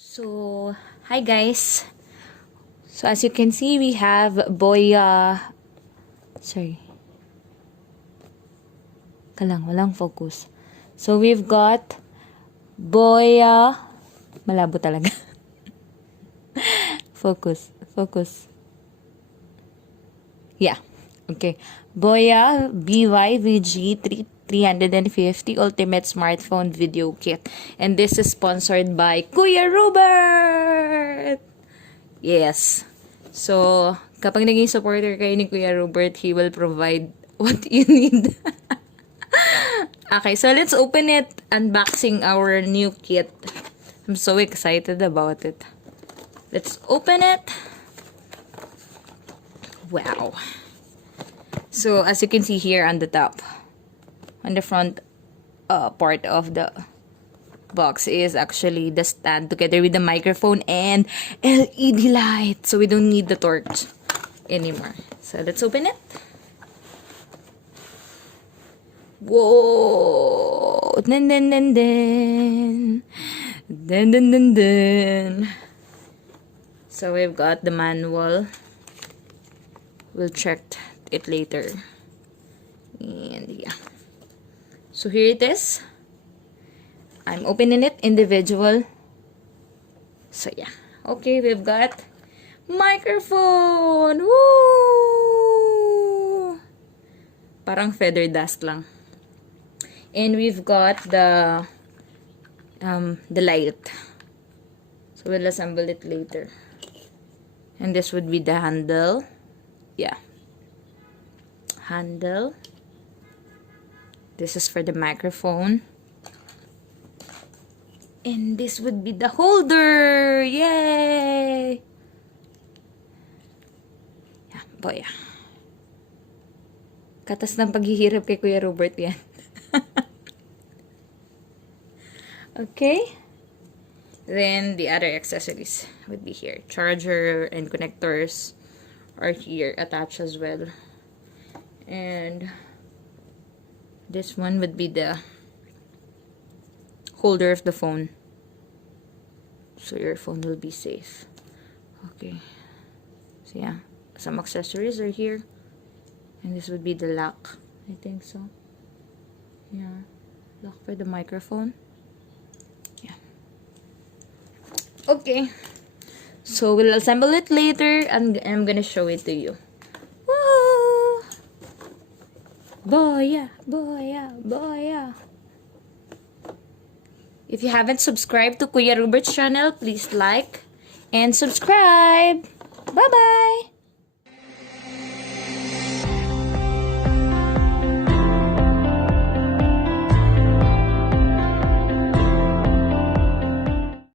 So, hi guys. So, as you can see, we have Boya. Sorry. Walang focus. So, we've got Boya. Malabo talaga. Focus. Yeah. Okay. Boya BYVG 350 Ultimate Smartphone Video Kit. And this is sponsored by Kuya Rubert! Yes. So, kapag naging supporter kayo ni Kuya Rubert, he will provide what you need. Okay, so let's open it. Unboxing our new kit. I'm so excited about it. Let's open it. Wow. So, as you can see here on the top, on the front part of the box is actually the stand together with the microphone and LED light. So, we don't need the torch anymore. So, let's open it. Whoa! Dun, dun, dun, dun. Dun, dun, dun, dun. So, we've got the manual. We'll check it later. And yeah. So, here it is. I'm opening it individual. So, yeah. Okay, we've got microphone! Woo! Parang feather dust lang. And we've got the light. So, we'll assemble it later. And this would be the handle. Yeah. Handle. This is for the microphone. And this would be the holder. Yay! Yeah, Boya. Katas ng paghihirap kay Kuya Rubert yan. Okay. Then, the other accessories would be here. Charger and connectors are here attached as well. And this one would be the holder of the phone. So, your phone will be safe. Okay. So, yeah. Some accessories are here. And this would be the lock. I think so. Yeah. Lock for the microphone. Yeah. Okay. So, we'll assemble it later and I'm gonna show it to you. Woo! Boya, Boya, Boya. If you haven't subscribed to Kuya Rubert's channel, please like and subscribe. Bye-bye!